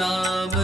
नाम